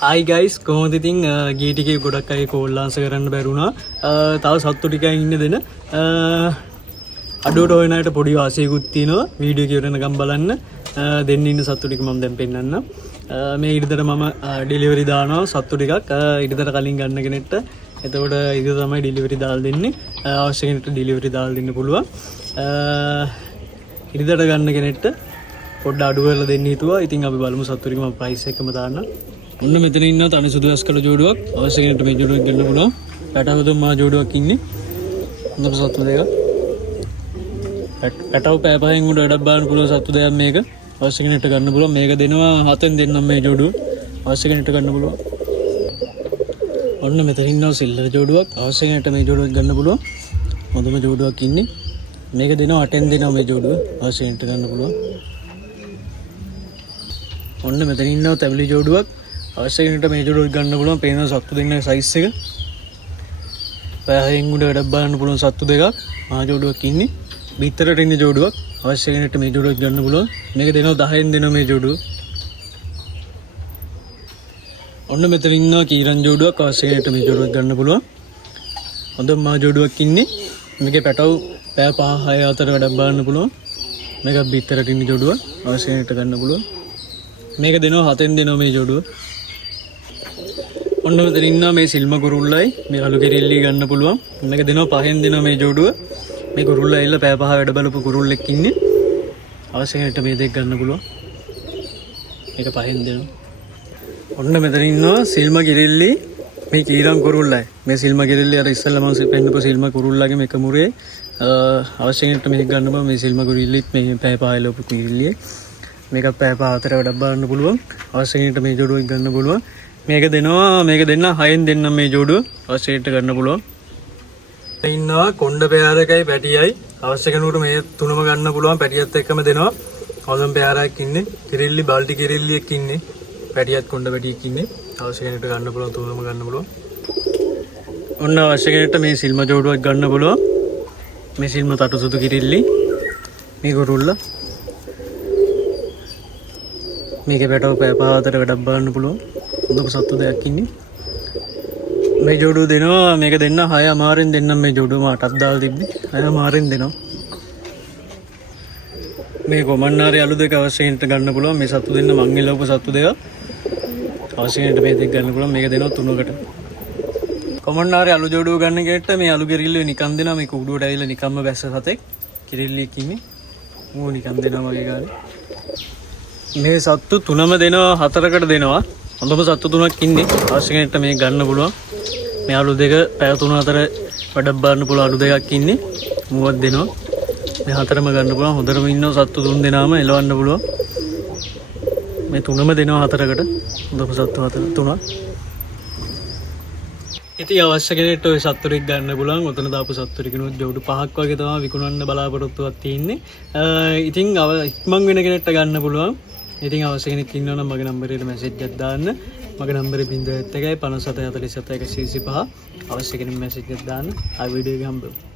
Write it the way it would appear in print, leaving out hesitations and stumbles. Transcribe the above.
Hi guys, කොහොමද ඉතින් ගේ ටිකේ ගොඩක් අය කෝල් ආන්සර් කරන්න බැරුණා. තව සත්තු ටිකක් ඉන්න දෙන. අඩුවට ඔය නයිට පොඩි වාසියකුත් තියෙනවා. වීඩියෝ එක ඉවරනකම් බලන්න. දෙන්න ඉන්න සත්තු ටික මම දැන් පෙන්නන්නම්. මේ ඉරිදට මම ඩෙලිවරි දානවා සත්තු ටිකක්. ඉරිදට කලින් ගන්න කෙනෙක්ට. එතකොට ඉරිද තමයි ඩෙලිවරි දාලා දෙන්නේ. අවශ්‍ය කෙනෙක්ට ඩෙලිවරි දාලා දෙන්න පුළුවන්. ඉරිදට ගන්න කෙනෙක්ට පොඩ්ඩ අඩු කරලා දෙන්න හිතුවා. ඉතින් අපි බලමු සත්තු ටික මම ප්‍රයිස් එකම දාන්න. ඔන්න මෙතන ඉන්න තනි සුදු ඇස්කඩ ජෝඩුවක් අවශ්‍ය කෙනෙක්ට මේ ජෝඩුවක් ගන්න පුළුවන්. පැටවතුන් මා ජෝඩුවක් ඉන්නේ. හොඳ සත්තු දෙක. පැටව පෑ පහෙන් උඩ වැඩක් බලන්න පුළුවන් සත්තු දෙයක් මේක. අවශ්‍ය කෙනෙක්ට ගන්න පුළුවන්. මේක දෙනවා 7න් දෙන්නම් මේ ජෝඩුව. අවශ්‍ය කෙනෙක්ට ගන්න පුළුවන්. ඔන්න මෙතන ඉන්නවා සිල්ලර් ජෝඩුවක්. අවශ්‍ය කෙනෙක්ට මේ ජෝඩුවක් ගන්න පුළුවන්. හොඳම ජෝඩුවක් ඉන්නේ. මේක දෙනවා 8න් දෙනවා මේ ජෝඩුව. අවශ්‍ය කෙනෙක්ට ගන්න පුළුවන්. ඔන්න මෙතන ඉන්නවා තැඹිලි ජෝඩුවක්. අවශ්‍ය කෙනෙක්ට මේ ජෝඩුවක් ගන්න පුළුවන්. පේන සත්තු දෙකේ සයිස් එක. පෑහෙන් උඩ වැඩක් බලන්න පුළුවන් සත්තු දෙකක්. මහා ජෝඩුවක් ඉන්නේ. බිත්තරට ඉන්න ජෝඩුවක්. අවශ්‍ය කෙනෙක්ට මේ ජෝඩුවක් ගන්න පුළුවන්. මේක දෙනවා 10න් දෙනවා මේ ජෝඩුව. ඔන්න මෙතන ඉන්නවා කීරන් ජෝඩුවක්. අවශ්‍ය කෙනෙක්ට මේ ජෝඩුවක් ගන්න පුළුවන්. හොඳ මහා ජෝඩුවක් ඉන්නේ. මේකේ පැටව පෑ 5 6 අතර වැඩක් බලන්න පුළුවන්. මේක බිත්තරට ඉන්න ජෝඩුවක්. අවශ්‍ය කෙනෙක්ට ගන්න පුළුවන්. මේක දෙනවා 7න් දෙනවා මේ ජෝඩුව. ඔන්න මෙතන ඉන්නවා මේ සිල්ම කුරුල්ලයි මේ අලු කෙරිල්ලි ගන්න පුළුවන්. මේක දෙනවා 5න් දෙනවා මේ ජෝඩුව. මේ කුරුල්ලා ඇවිල්ලා පෑ 5 වැඩ බලපු කුරුල්ලෙක් ඉන්නේ. අවශ්‍ය කෙනෙක්ට මේ දෙක ගන්න පුළුවන්. මේක 5න් දෙනවා. ඔන්න මෙතන ඉන්නවා සිල්ම කෙරිල්ලි මේ කීරම් කුරුල්ලයි. මේ සිල්ම කෙරිල්ලි අර ඉස්සෙල්ලා මම පෙන්නපු සිල්ම කුරුල්ලාගේ මේක මුරේ අවශ්‍ය කෙනෙක්ට මේක ගන්න බෑ. මේ සිල්ම කුරුල්ලිත් මේ පෑ 5 ලොපු කෙරිල්ලියේ මේක පෑ 5 අතර වැඩක් බලන්න පුළුවන්. අවශ්‍ය කෙනෙක්ට මේ ජෝඩුවක් ගන්න පුළුවන්. මේක දෙනවා මේක දෙන්න 6න් දෙන්නම් මේ ජෝඩුව. අවශ්‍ය කෙනෙක්ට ගන්න පුළුවන්. ඉන්නවා කොණ්ඩ පෙයාරකයි පැටියයි. අවශ්‍ය කෙනෙකුට මේ තුනම ගන්න පුළුවන්. පැටියත් එක්කම දෙනවා. හොඳම පෙයාරයක් ඉන්නේ. කිරිල්ලි බල්ටි කිරිල්ලියක් ඉන්නේ. පැටියත් කොණ්ඩ පැටියෙක් ඉන්නේ. අවශ්‍ය කෙනෙකුට ගන්න පුළුවන්. තුනම ගන්න පුළුවන්. ඔන්න අවශ්‍ය කෙනෙක්ට මේ සිල්ම ජෝඩුවක් ගන්න පුළුවන්. මේ සිල්ම තටු සුදු කිරිල්ලි. මේ කුරුල්ල. මේකේ පැටව පෑ 5 අතර වැඩක් බලන්න පුළුවන්. හොඳම සත්තු දෙයක් ඉන්නේ. මේ ජෝඩුව දෙනවා මේක දෙන්න 6 අමාරෙන් දෙන්නම් මේ ජෝඩුව මාටත් දාලා තිබ්බේ 6 අමාරෙන් දෙනවා. මේ කොමන්නාරේ අලු දෙක අවශ්‍ය කෙනෙක්ට ගන්න පුළුවන්. මේ සත්තු දෙන්න මං එලවපු සත්තු දෙක. අවශ්‍ය කෙනෙක්ට මේ දෙක ගන්න පුළුවන්. මේක දෙනවා 3කට. කොමන්නාරේ අලු ජෝඩුව ගන්න කෙනෙක්ට මේ අලු කිරිල්ලිය නිකන් දෙනවා. මේක උඩුවට ඇවිල්ලා නිකම්ම බැස්ස සතෙක්. කිරිල්ලියක් ඉන්නේ. ඌ නිකන් දෙනවා වගේ ගානේ. මේ සත්තු 3ම දෙනවා 4කට දෙනවා. හොඳම සත්තු 3ක් ඉන්නේ. අවශ්‍ය කෙනෙක්ට මේ ගන්න පුළුවන්. මේ අලු දෙක පැය 3 අතර වැඩක් බලන්න පුළුවන් අලු දෙකක් ඉන්නේ. මුවක් දෙනවා. මේ 4ම ගන්න පුළුවන්. හොඳටම ඉන්නවා සත්තු 3 දෙනාම එලවන්න පුළුවන්. මේ 3ම දෙනවා 4කට. හොඳම සත්තු 3ක්. ඉතින් අවශ්‍ය කෙනෙක්ට ඔය සත්තු ටික ගන්න පුළුවන්. ඔතන දාපු සත්තු ටිකනොත් ජෝඩු 5ක් වගේ තමයි විකුණන්න බලාපොරොත්තුවක් තියෙන්නේ. ඉතින් ඉක්මන් වෙන කෙනෙක්ට ගන්න පුළුවන්. ඉතින් අවශ්‍ය කෙනෙක් ඉන්නවා නම් මගේ නම්බරේට මැසේජ් එකක් දාන්න. මගේ නම්බරේ 071 57 47 125. අවශ්‍ය කෙනෙක් මැසේජ් එකක් දාන්න. ආ වීඩියෝ එක හම්බෙමු.